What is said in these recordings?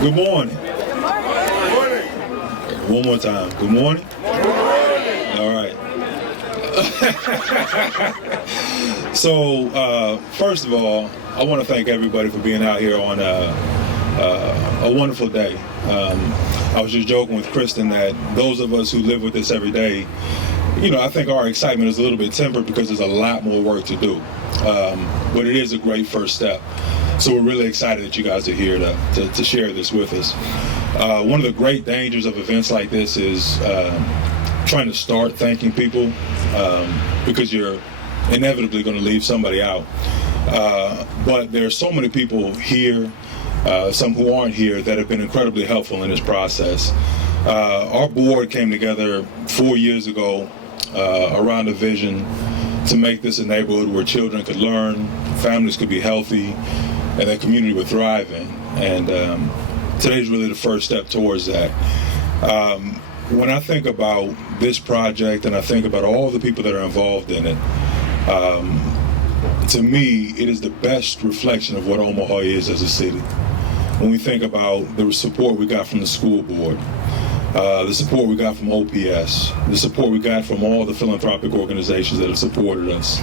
Good morning. One more time. Good morning. All right. So, first of all, I want to thank everybody for being out here on a wonderful day. I was just joking with Kristen that those of us who live with this every day, I think our excitement is a little bit tempered because there's a lot more work to do. But it is a great first step. So we're really excited that you guys are here to share this with us. One of the great dangers of events like this is trying to start thanking people because you're inevitably going to leave somebody out. But there are so many people here, some who aren't here, that have been incredibly helpful in this process. Our board came together 4 years ago around a vision to make this a neighborhood where children could learn, families could be healthy, and the community would thrive in. And today's really the first step towards that. When I think about this project and I think about all the people that are involved in it, to me, it is the best reflection of what Omaha is as a city. When we think about the support we got from the school board, the support we got from OPS, the support we got from all the philanthropic organizations that have supported us,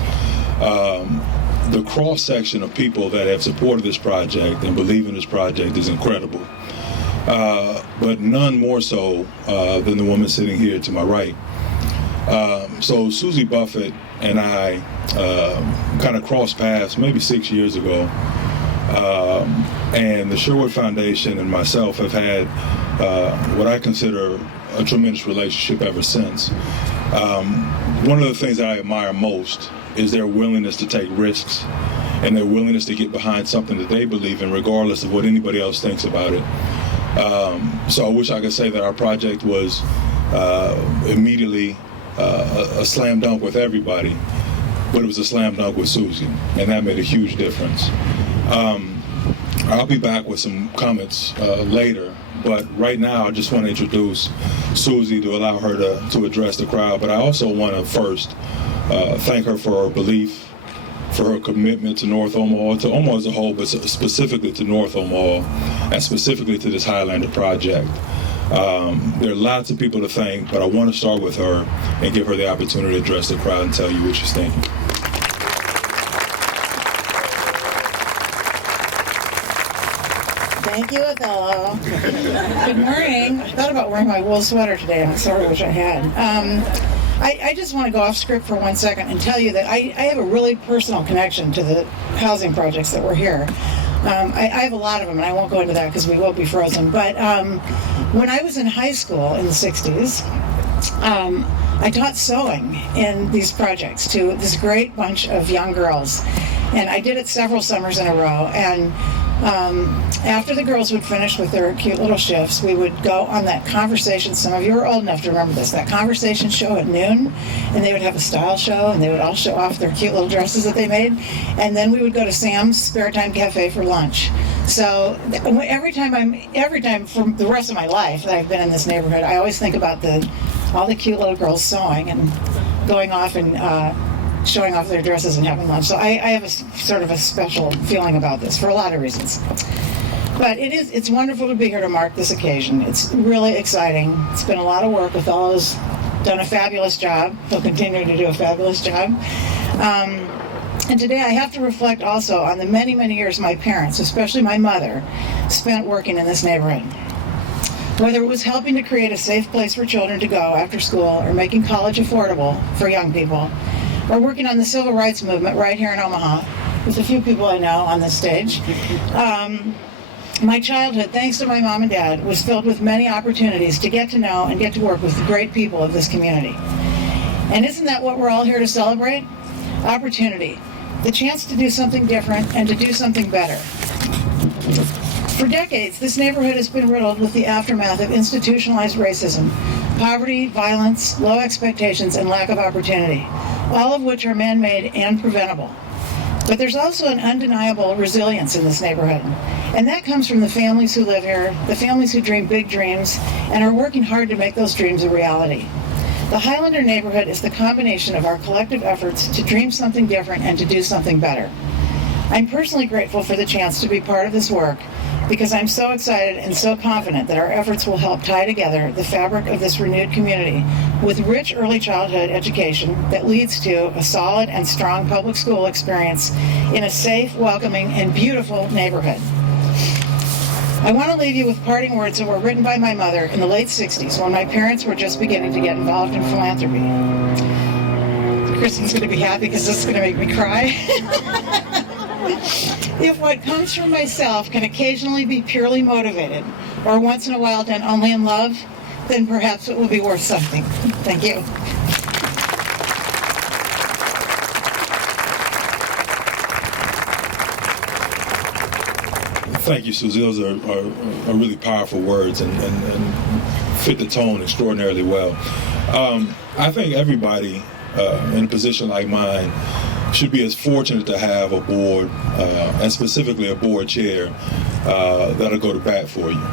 the cross-section of people that have supported this project and believe in this project is incredible. But none more so than the woman sitting here to my right. So Susie Buffett and I kind of crossed paths maybe 6 years ago. And the Sherwood Foundation and myself have had what I consider a tremendous relationship ever since. One of the things that I admire most is their willingness to take risks and their willingness to get behind something that they believe in, regardless of what anybody else thinks about it. So I wish I could say that our project was immediately a slam dunk with everybody, but it was a slam dunk with Susie, and that made a huge difference. I'll be back with some comments later, but right now I just want to introduce Susie to allow her to address the crowd. But I also want to first thank her for her belief, for her commitment to North Omaha, to Omaha as a whole, but specifically to North Omaha, and specifically to this Highlander project. There are lots of people to thank, but I want to start with her and give her the opportunity to address the crowd and tell you what she's thinking. Thank you, Othello. Good morning. I thought about wearing my wool sweater today, and I'm sorry, I wish I had. I just want to go off script for 1 second and tell you that I have a really personal connection to the housing projects that were here. I have a lot of them, and I won't go into that because we will be frozen. But when I was in high school in the 60s, I taught sewing in these projects to this great bunch of young girls. And I did it several summers in a row. And after the girls would finish with their cute little shifts, we would go on that conversation. Some of you are old enough to remember this. That conversation show at noon, and they would have a style show, and they would all show off their cute little dresses that they made. And then we would go to Sam's Spare Time Cafe for lunch. So every time for the rest of my life that I've been in this neighborhood, I always think about all the cute little girls sewing and going off and showing off their dresses and having lunch. So I have a sort of a special feeling about this for a lot of reasons. But it's wonderful to be here to mark this occasion. It's really exciting. It's been a lot of work. Othello's done a fabulous job. He'll continue to do a fabulous job. And today I have to reflect also on the many, many years my parents, especially my mother, spent working in this neighborhood. Whether it was helping to create a safe place for children to go after school, or making college affordable for young people, or working on the civil rights movement right here in Omaha, with a few people I know on this stage. My childhood, thanks to my mom and dad, was filled with many opportunities to get to know and get to work with the great people of this community. And isn't that what we're all here to celebrate? Opportunity. The chance to do something different and to do something better. For decades, this neighborhood has been riddled with the aftermath of institutionalized racism, poverty, violence, low expectations, and lack of opportunity, all of which are man-made and preventable. But there's also an undeniable resilience in this neighborhood, and that comes from the families who live here, the families who dream big dreams, and are working hard to make those dreams a reality. The Highlander neighborhood is the combination of our collective efforts to dream something different and to do something better. I'm personally grateful for the chance to be part of this work, because I'm so excited and so confident that our efforts will help tie together the fabric of this renewed community with rich early childhood education that leads to a solid and strong public school experience in a safe, welcoming, and beautiful neighborhood. I want to leave you with parting words that were written by my mother in the late 60s when my parents were just beginning to get involved in philanthropy. Kristen's going to be happy because this is going to make me cry. If what comes from myself can occasionally be purely motivated, or once in a while done only in love, then perhaps it will be worth something. Thank you. Thank you, Susie. Those are really powerful words and fit the tone extraordinarily well. I think everybody in a position like mine should be as fortunate to have a board, and specifically a board chair, that'll go to bat for you.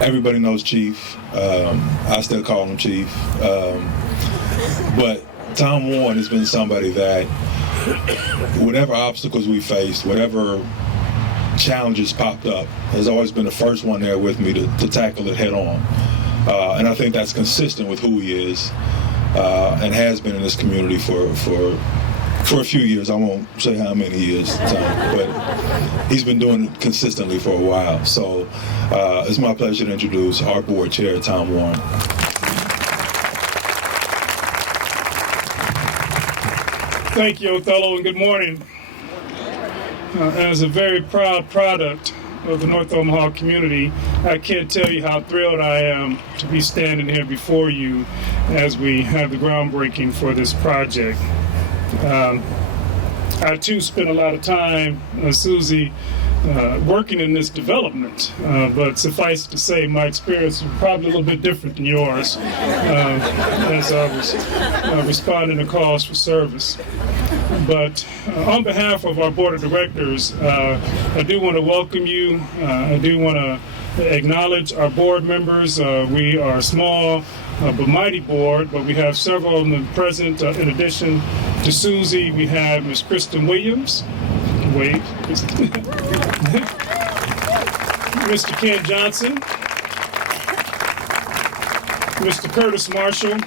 Everybody knows Chief. I still call him Chief. But Tom Warren has been somebody that, whatever obstacles we faced, whatever challenges popped up, has always been the first one there with me to tackle it head on. And I think that's consistent with who he is, and has been in this community for a few years. I won't say how many years, but he's been doing it consistently for a while. So it's my pleasure to introduce our board chair, Tom Warren. Thank you, Othello, and good morning. As a very proud product of the North Omaha community, I can't tell you how thrilled I am to be standing here before you as we have the groundbreaking for this project. I too spent a lot of time, Susie, working in this development, but suffice to say my experience was probably a little bit different than yours as I was responding to calls for service. But on behalf of our board of directors, I do want to welcome you. I do want to acknowledge our board members. We are a small but mighty board, but we have several of them present. In addition to Susie, we have Ms. Kristen Williams. Wave. Mr. Ken Johnson. Mr. Curtis Marshall.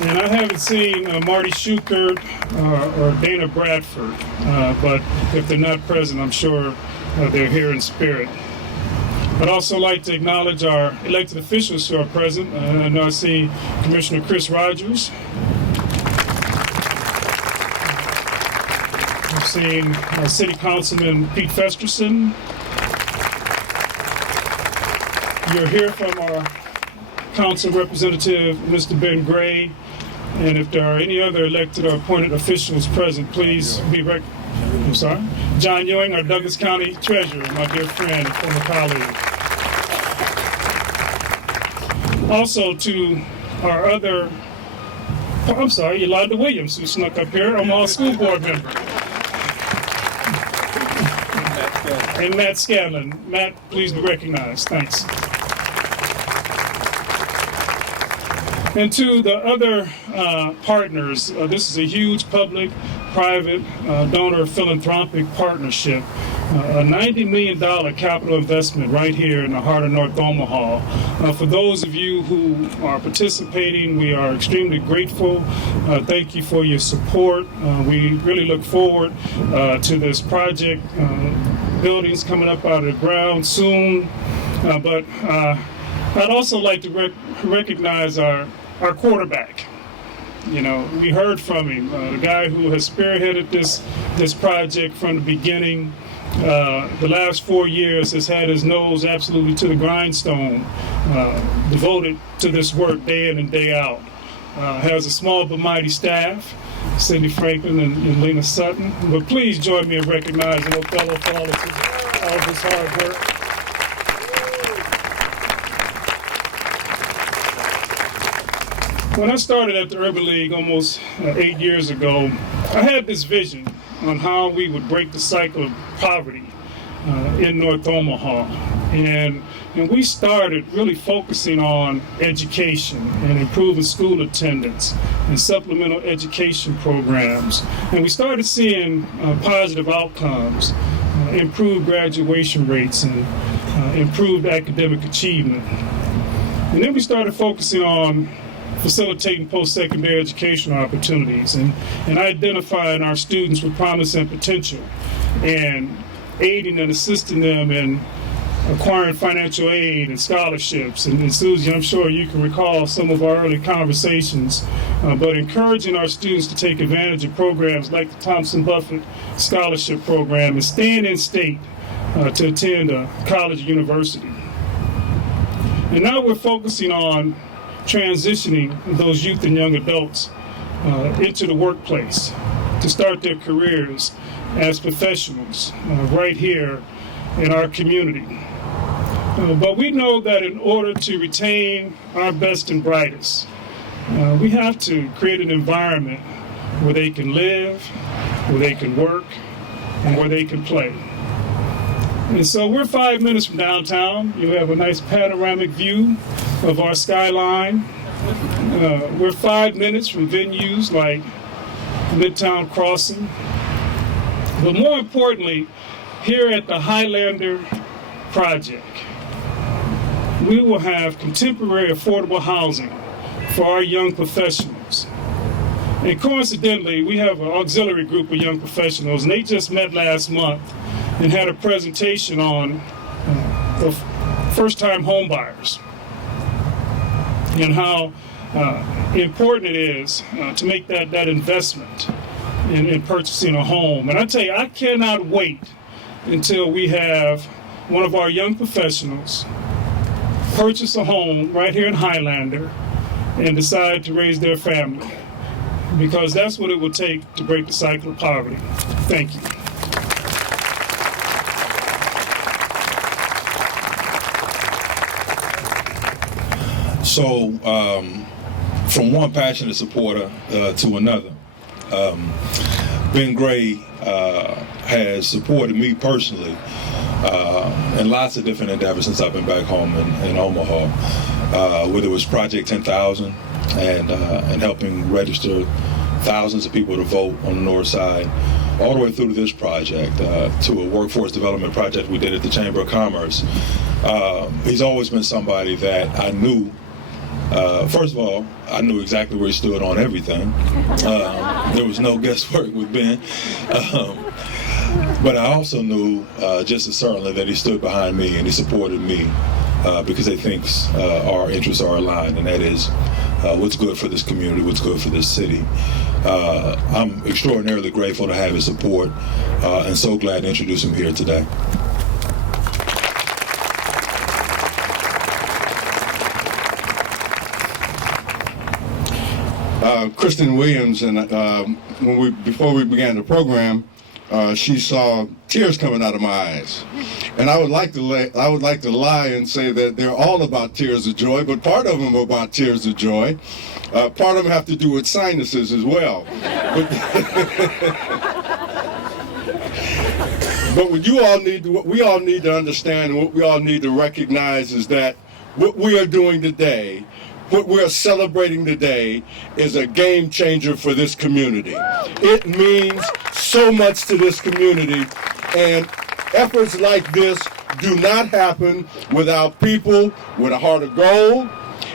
And I haven't seen Marty Schukert or Dana Bradford, but if they're not present, I'm sure they're here in spirit. I'd also like to acknowledge our elected officials who are present. I know I see Commissioner Chris Rogers. I've seen City Councilman Pete Festerson. You'll hear from our Council Representative, Mr. Ben Gray. And if there are any other elected or appointed officials present, please be John Ewing, our Douglas County Treasurer, my dear friend and former colleague. Also to our other, Yolanda Williams, who snuck up here, Omaha School Board member. And Matt Scanlon. Matt, please be recognized. Thanks. And to the other partners, this is a huge public-private donor philanthropic partnership, a $90 million capital investment right here in the heart of North Omaha. For those of you who are participating, we are extremely grateful. Thank you for your support. We really look forward to this project. Buildings coming up out of the ground soon. But I'd also like to recognize our quarterback. You know, we heard from him, the guy who has spearheaded this project from the beginning. The last 4 years has had his nose absolutely to the grindstone, devoted to this work day in and day out. Has a small but mighty staff, Cindy Franklin and Lena Sutton. But please join me in recognizing Othello for all of his hard work. When I started at the Urban League almost 8 years ago, I had this vision on how we would break the cycle of poverty in North Omaha. And And we started really focusing on education and improving school attendance and supplemental education programs. And we started seeing positive outcomes, improved graduation rates, and improved academic achievement. And then we started focusing on facilitating post-secondary educational opportunities and identifying our students with promise and potential and aiding and assisting them in acquiring financial aid and scholarships. And Susie, I'm sure you can recall some of our early conversations, but encouraging our students to take advantage of programs like the Thompson Buffett Scholarship Program and staying in state to attend a college or university. And now we're focusing on transitioning those youth and young adults into the workplace to start their careers as professionals right here in our community. But we know that in order to retain our best and brightest, we have to create an environment where they can live, where they can work, and where they can play. And so we're 5 minutes from downtown. You have a nice panoramic view of our skyline. We're 5 minutes from venues like Midtown Crossing. But more importantly, here at the Highlander Project, we will have contemporary affordable housing for our young professionals. And coincidentally, we have an auxiliary group of young professionals, and they just met last month and had a presentation on first-time home buyers and how important it is to make that investment in purchasing a home. And I tell you, I cannot wait until we have one of our young professionals purchase a home right here in Highlander and decide to raise their family, because that's what it will take to break the cycle of poverty. Thank you. So, from one passionate supporter to another, Ben Gray has supported me personally in lots of different endeavors since I've been back home in Omaha, whether it was Project 10,000 and helping register thousands of people to vote on the north side, all the way through to this project, to a workforce development project we did at the Chamber of Commerce. He's always been somebody that I knew. First of all, I knew exactly where he stood on everything. There was no guesswork with Ben. But I also knew just as certainly that he stood behind me and he supported me because he thinks our interests are aligned, and that is what's good for this community, what's good for this city. I'm extraordinarily grateful to have his support and so glad to introduce him here today. Kristen Williams, and before we began the program, she saw tears coming out of my eyes, and I would like to lie and say that they're all about tears of joy, but part of them are about tears of joy. Part of them have to do with sinuses as well. But what we all need to understand, and what we all need to recognize is that what we are doing today, what we're celebrating today, is a game changer for this community. It means so much to this community, and efforts like this do not happen without people with a heart of gold.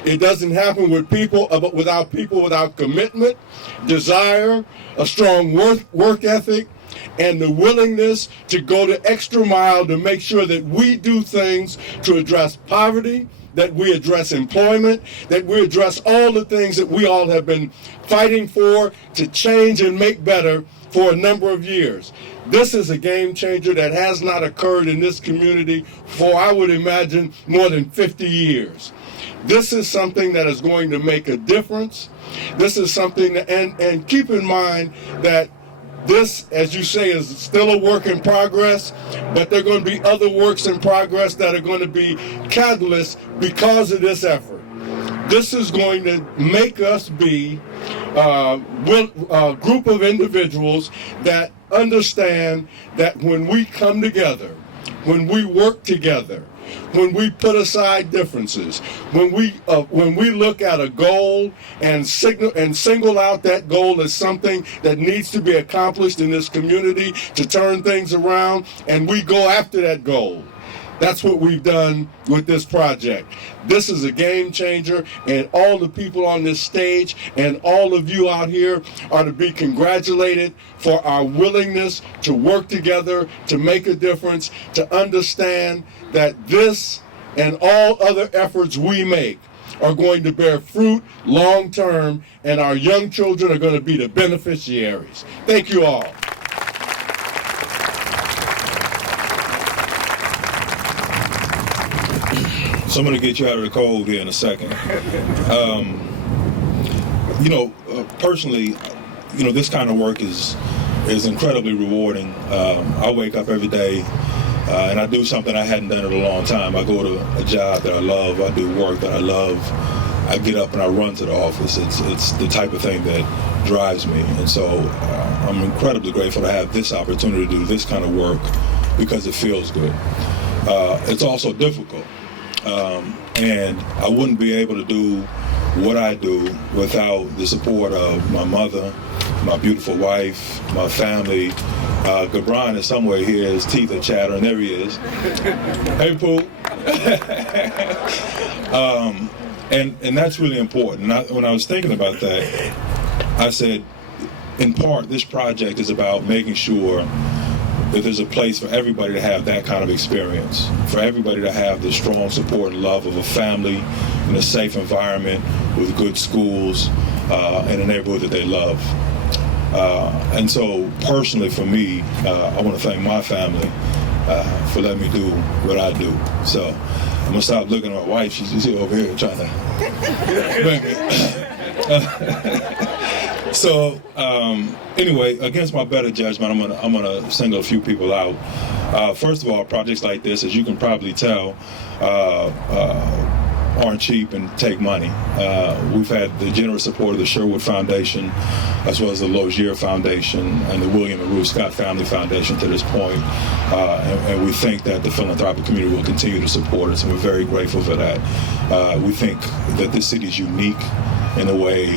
It doesn't happen without people without commitment, desire, a strong work ethic, and the willingness to go the extra mile to make sure that we do things to address poverty, that we address employment, that we address all the things that we all have been fighting for to change and make better for a number of years. This is a game changer that has not occurred in this community for, I would imagine, more than 50 years. This is something that is going to make a difference. This is something that, and keep in mind that this, as you say, is still a work in progress, but there are going to be other works in progress that are going to be catalysts because of this effort. This is going to make us be a group of individuals that understand that when we come together, when we work together, when we put aside differences, when we look at a goal and single out that goal as something that needs to be accomplished in this community to turn things around, and we go after that goal. That's what we've done with this project. This is a game changer, and all the people on this stage and all of you out here are to be congratulated for our willingness to work together, to make a difference, to understand that this and all other efforts we make are going to bear fruit long term, and our young children are going to be the beneficiaries. Thank you all. So I'm going to get you out of the cold here in a second. Personally, this kind of work is incredibly rewarding. I wake up every day and I do something I hadn't done in a long time. I go to a job that I love. I do work that I love. I get up and I run to the office. It's the type of thing that drives me. And so I'm incredibly grateful to have this opportunity to do this kind of work because it feels good. It's also difficult. And I wouldn't be able to do what I do without the support of my mother, my beautiful wife, my family. Gabron is somewhere here, his teeth are chattering, there he is. Hey, Pooh. And that's really important. When I was thinking about that, I said, in part, this project is about making sure that there's a place for everybody to have that kind of experience, for everybody to have the strong support and love of a family in a safe environment with good schools in a neighborhood that they love. And so personally for me, I want to thank my family for letting me do what I do. So I'm going to stop looking at my wife. She's over here trying to... So anyway, against my better judgment, I'm gonna single a few people out. First of all, projects like this, as you can probably tell, aren't cheap and take money. We've had the generous support of the Sherwood Foundation, as well as the Logier Foundation and the William and Ruth Scott Family Foundation to this point. And we think that the philanthropic community will continue to support us, and we're very grateful for that. We think that this city is unique in the way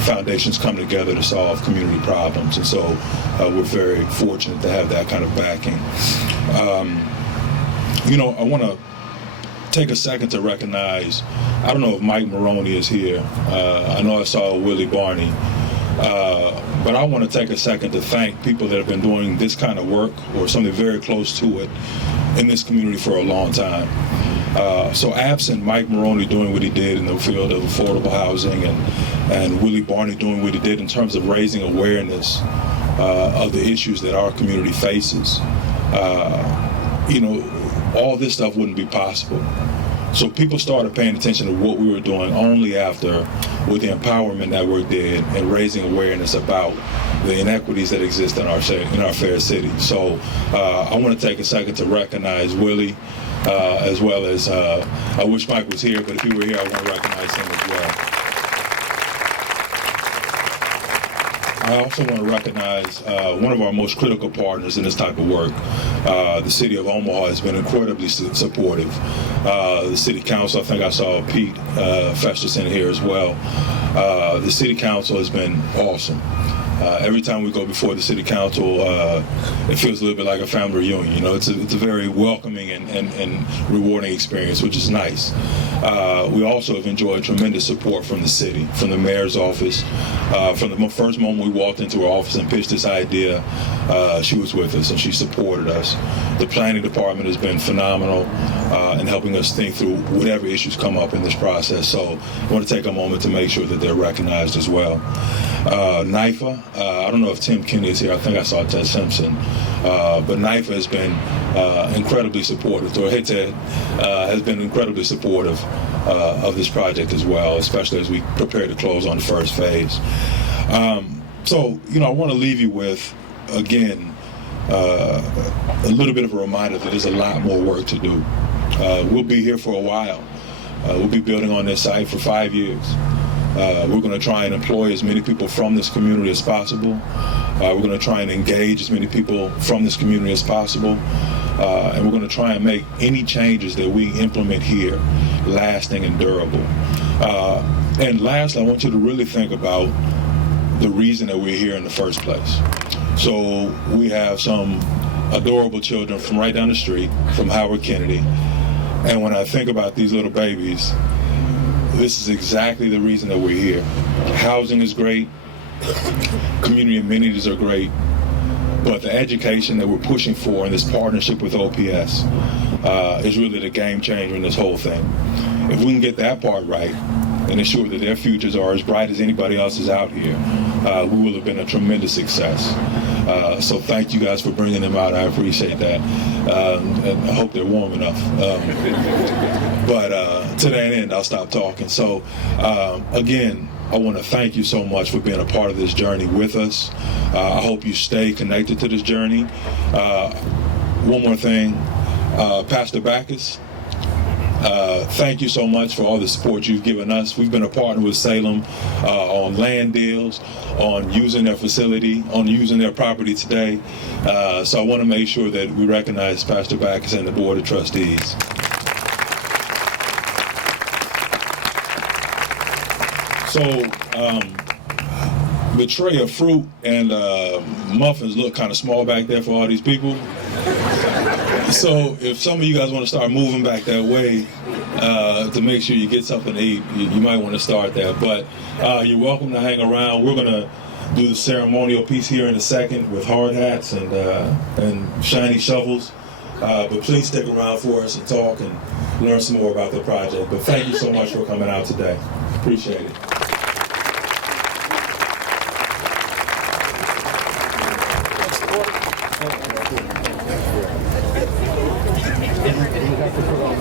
foundations come together to solve community problems. And so we're very fortunate to have that kind of backing. I want to take a second to recognize, I don't know if Mike Maroney is here. I know I saw Willie Barney. But I want to take a second to thank people that have been doing this kind of work or something very close to it in this community for a long time. So absent Mike Maroney doing what he did in the field of affordable housing and Willie Barney doing what he did in terms of raising awareness of the issues that our community faces, all this stuff wouldn't be possible. So people started paying attention to what we were doing only after what the Empowerment Network did and raising awareness about the inequities that exist in our fair city. So I want to take a second to recognize Willie, as well as, I wish Mike was here, but if he were here, I want to recognize him as well. I also want to recognize one of our most critical partners in this type of work. The City of Omaha has been incredibly supportive. The City Council, I think I saw Pete Festerson here as well. The City Council has been awesome. Every time we go before the City Council, it feels a little bit like a family reunion. It's a very welcoming and rewarding experience, which is nice. We also have enjoyed tremendous support from the city, from the mayor's office. From the first moment we walked into her office and pitched this idea, she was with us and she supported us. The planning department has been phenomenal in helping us think through whatever issues come up in this process. So I want to take a moment to make sure that they're recognized as well. NYFA, I don't know if Tim Kinney is here. I think I saw Ted Simpson. But NYFA has been incredibly supportive. So Hey Ted has been incredibly supportive of this project as well, especially as we prepare to close on the first phase. So I want to leave you with, again, a little bit of a reminder that there's a lot more work to do. We'll be here for a while. We'll be building on this site for 5 years. We're going to try and employ as many people from this community as possible. We're going to try and engage as many people from this community as possible. And we're going to try and make any changes that we implement here lasting and durable. And lastly, I want you to really think about the reason that we're here in the first place. So we have some adorable children from right down the street, from Howard Kennedy. And when I think about these little babies, this is exactly the reason that we're here. Housing is great, community amenities are great, but the education that we're pushing for in this partnership with OPS is really the game changer in this whole thing. If we can get that part right and ensure that their futures are as bright as anybody else's out here, we will have been a tremendous success. So thank you guys for bringing them out. I appreciate that. And I hope they're warm enough. But to that end, I'll stop talking. So again, I want to thank you so much for being a part of this journey with us. I hope you stay connected to this journey. One more thing, Pastor Backus, thank you so much for all the support you've given us. We've been a partner with Salem on land deals, on using their facility, on using their property today. So I want to make sure that we recognize Pastor Backus and the Board of Trustees. So the tray of fruit and muffins look kind of small back there for all these people. So if some of you guys want to start moving back that way to make sure you get something to eat, you might want to start there. But you're welcome to hang around. We're going to do the ceremonial piece here in a second with hard hats and shiny shovels. But please stick around for us and talk and learn some more about the project. But thank you so much for coming out today. Appreciate it. We have to put on